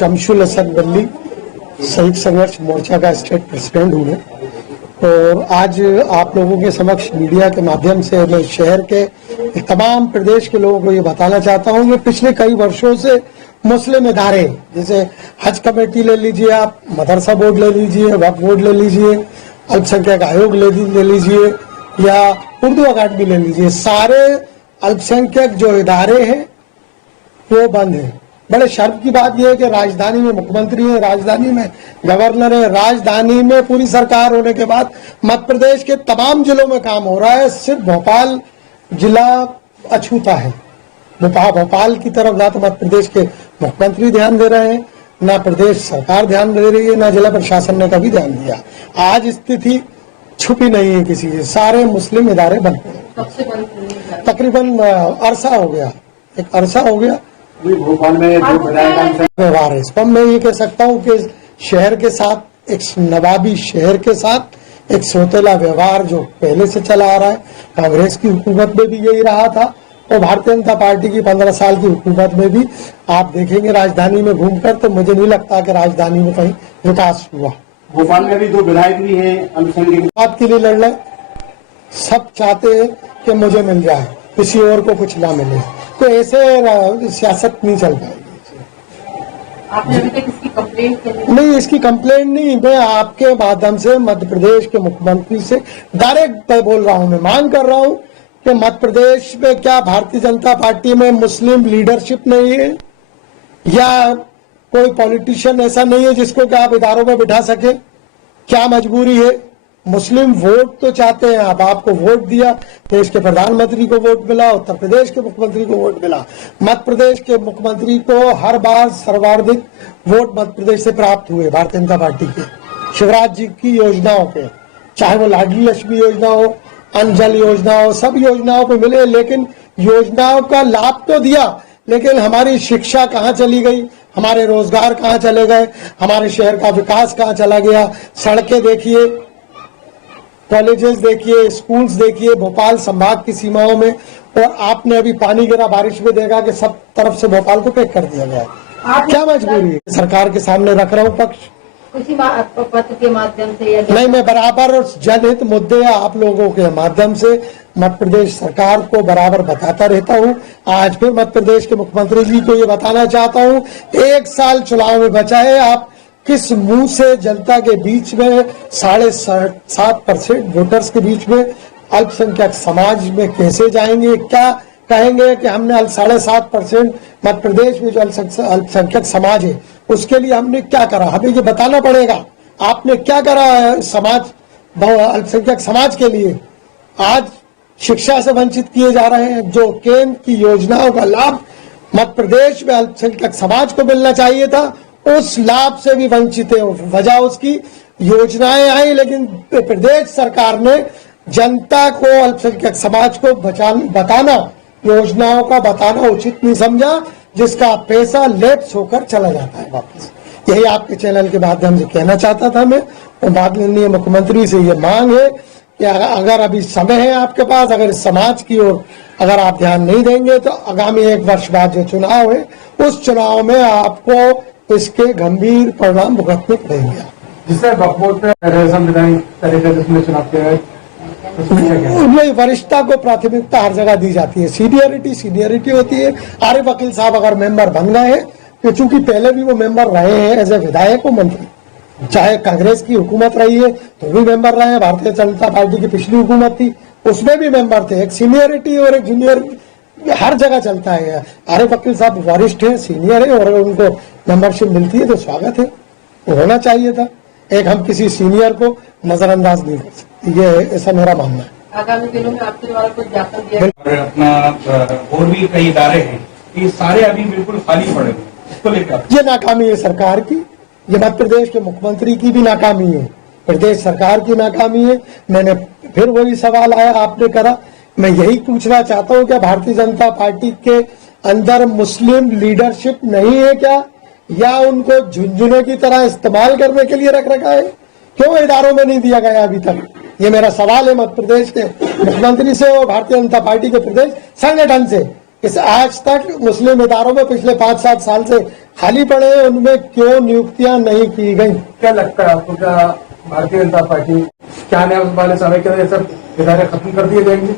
शमशुल हसन वल्ली, संयुक्त संघर्ष मोर्चा का स्टेट प्रेसिडेंट हूँ और आज आप लोगों के समक्ष मीडिया के माध्यम से मैं शहर के तमाम प्रदेश के लोगों को ये बताना चाहता हूँ कि पिछले कई वर्षों से मुस्लिम इदारे जैसे हज कमेटी ले लीजिए, आप मदरसा बोर्ड ले लीजिए, वक्फ बोर्ड ले लीजिए, अल्पसंख्यक आयोग ले लीजिए या उर्दू अकादमी ले लीजिए, सारे अल्पसंख्यक जो इदारे हैं वो बंद है। बड़े शर्म की बात यह है कि राजधानी में मुख्यमंत्री है, राजधानी में गवर्नर है, राजधानी में पूरी सरकार होने के बाद मध्य प्रदेश के तमाम जिलों में काम हो रहा है, सिर्फ भोपाल जिला अछूता है। भोपाल की तरफ ना तो मध्य प्रदेश के मुख्यमंत्री ध्यान दे रहे हैं, ना प्रदेश सरकार ध्यान दे रही है, ना जिला प्रशासन ने कभी ध्यान दिया। आज स्थिति छुपी नहीं है किसी से, सारे मुस्लिम इदारे बंद हैं। तकरीबन अरसा हो गया, एक अरसा हो गया भोपाल में जो व्यवहार है। इसको मैं ये कह सकता हूँ कि शहर के साथ एक नवाबी शहर के साथ एक सौतेला व्यवहार जो पहले से चला आ रहा है, कांग्रेस की हुकूमत में भी यही रहा था और भारतीय जनता पार्टी की 15 साल की हुकूमत में भी आप देखेंगे राजधानी में घूमकर तो मुझे नहीं लगता कि राजधानी में कहीं विकास हुआ। भोपाल में भी 2 विधायक भी हैं अल्पसंख्यक बात के लिए लड़ रहे, सब चाहते हैं कि मुझे मिल जाए, किसी और को कुछ ना मिले, तो ऐसे सियासत नहीं चल पाएगी। आपने अभी तक इसकी कंप्लेंट नहीं, इसकी कंप्लेंट नहीं, मैं आपके माध्यम से मध्य प्रदेश के मुख्यमंत्री से डायरेक्ट बोल रहा हूं, मैं मांग कर रहा हूं कि मध्य प्रदेश में क्या भारतीय जनता पार्टी में मुस्लिम लीडरशिप नहीं है या कोई पॉलिटिशियन ऐसा नहीं है जिसको कि आप इदारों में बिठा सके? क्या मजबूरी है? मुस्लिम वोट तो चाहते हैं आप, आपको वोट दिया, देश के प्रधानमंत्री को वोट मिला, उत्तर प्रदेश के मुख्यमंत्री को वोट मिला, मध्य प्रदेश के मुख्यमंत्री को हर बार सर्वाधिक वोट मध्य प्रदेश से प्राप्त हुए भारतीय जनता पार्टी के शिवराज जी की योजनाओं पे, चाहे वो लाडली लक्ष्मी योजना हो, अंजल योजना हो, सब योजनाओं पे मिले, लेकिन योजनाओं का लाभ तो दिया, लेकिन हमारी शिक्षा कहाँ चली गई, हमारे रोजगार कहाँ चले गए, हमारे शहर का विकास कहाँ चला गया? सड़कें देखिए, कॉलेजेस देखिए, स्कूल्स देखिए भोपाल संभाग की सीमाओं में, और आपने अभी पानी गिरा बारिश में देखा कि सब तरफ से भोपाल को पैक कर दिया गया। क्या मजबूरी है? सरकार के सामने रख रहा हूँ पक्ष, उसी पत्र के माध्यम से या नहीं, मैं बराबर जनहित मुद्दे आप लोगों के माध्यम से मध्य प्रदेश सरकार को बराबर बताता रहता हूँ। आज फिर मध्य प्रदेश के मुख्यमंत्री जी को ये बताना चाहता हूँ, 1 साल चुनाव में बचा है, आप किस मुंह से जनता के बीच में 7.5% वोटर्स के बीच में अल्पसंख्यक समाज में कैसे जाएंगे? क्या कहेंगे कि हमने 7.5% मध्य प्रदेश में जो अल्पसंख्यक समाज है उसके लिए हमने क्या करा? हमें ये बताना पड़ेगा, आपने क्या करा समाज अल्पसंख्यक समाज के लिए? आज शिक्षा से वंचित किए जा रहे हैं, जो केंद्र की योजनाओं का लाभ मध्य प्रदेश में अल्पसंख्यक समाज को मिलना चाहिए था, उस लाभ से भी वंचित है। वजह उसकी योजनाएं आई, लेकिन प्रदेश सरकार ने जनता को, अल्पसंख्यक समाज को बताना, योजनाओं का बताना उचित नहीं समझा, जिसका पैसा लैप्स होकर चला जाता है वापस। यही आपके चैनल के माध्यम से कहना चाहता था मैं, और माननीय मुख्यमंत्री से ये मांग है कि अगर अभी समय है आपके पास, अगर इस समाज की ओर अगर आप ध्यान नहीं देंगे तो आगामी 1 वर्ष बाद जो चुनाव है उस चुनाव में आपको इसके गंभीर परिणाम भुगतने पड़ेंगे। जिससे चुनाव किया नहीं, वरिष्ठता को प्राथमिकता हर जगह दी जाती है, सीनियरिटी होती है। आरिफ वकील साहब अगर मेंबर बन गए हैं, तो चूंकि पहले भी वो मेंबर रहे हैं एज ए विधायक और मंत्री, चाहे कांग्रेस की हुकूमत रही है तो भी मेंबर रहे हैं, भारतीय जनता पार्टी की पिछली हुकूमत थी उसमें भी मेंबर थे। एक सीनियरिटी और एक जूनियर हर जगह चलता है। आरिफ वकील साहब वरिष्ठ है, सीनियर है, और उनको मेंबरशिप मिलती है तो स्वागत है, वो होना चाहिए था। एक हम किसी सीनियर को नजरअंदाज नहीं कर सकते, ये ऐसा मेरा मानना है। आगामी दिनों में आपके द्वारा कुछ ज्ञापन दिया और अपना और भी कई इदारे हैं, ये सारे अभी बिल्कुल खाली पड़े हुए, इसको लेकर ये नाकामी है सरकार की, ये मध्य प्रदेश के मुख्यमंत्री की भी नाकामी है, प्रदेश सरकार की नाकामी है। मैंने फिर वही सवाल आया आपने करा, मैं यही पूछना चाहता हूँ, क्या भारतीय जनता पार्टी के अंदर मुस्लिम लीडरशिप नहीं है क्या, या उनको झुंझुनों की तरह इस्तेमाल करने के लिए रख रखा है? क्यों इदारों में नहीं दिया गया अभी तक? ये मेरा सवाल है मध्य प्रदेश के मुख्यमंत्री से और भारतीय जनता पार्टी के प्रदेश संगठन से। इस आज तक मुस्लिम इदारों में पिछले 5-7 साल से खाली पड़े हैं, उनमें क्यों नियुक्तियां नहीं की गई? क्या लगता है आपको, क्या भारतीय जनता पार्टी क्या आने वाले समय के अंदर ये सब इदारे खत्म कर दिए जाएंगे?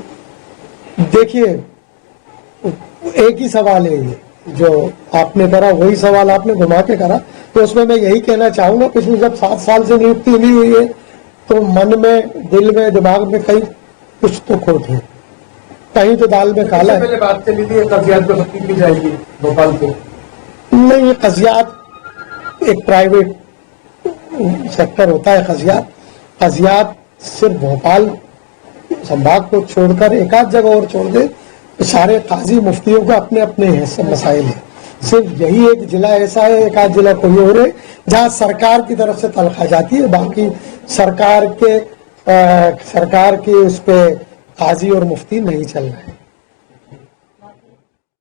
देखिए, एक ही सवाल है ये जो आपने करा, वही सवाल आपने घुमा के करा। तो उसमें मैं यही कहना चाहूंगा, पिछले जब 7 साल से नियुक्ति नहीं हुई है तो मन में, दिल में, दिमाग में कहीं कुछ तो खोट है, कहीं तो दाल में काला है। पहले बात चली थी कब्जियात को खत्म की जाएगी भोपाल को। नहीं, ये कजियात एक प्राइवेट सेक्टर होता है। कजियात सिर्फ भोपाल संभाग को छोड़कर एक आध जगह और छोड़ दे तो सारे काजी मुफ्तियों को अपने अपने मसाइल है। सिर्फ यही एक जिला ऐसा है, एक आध जिला कोई और है जहाँ सरकार की तरफ से तनख्वाह जाती है, बाकी सरकार के उस पे काजी और मुफ्ती नहीं चल रहे हैं।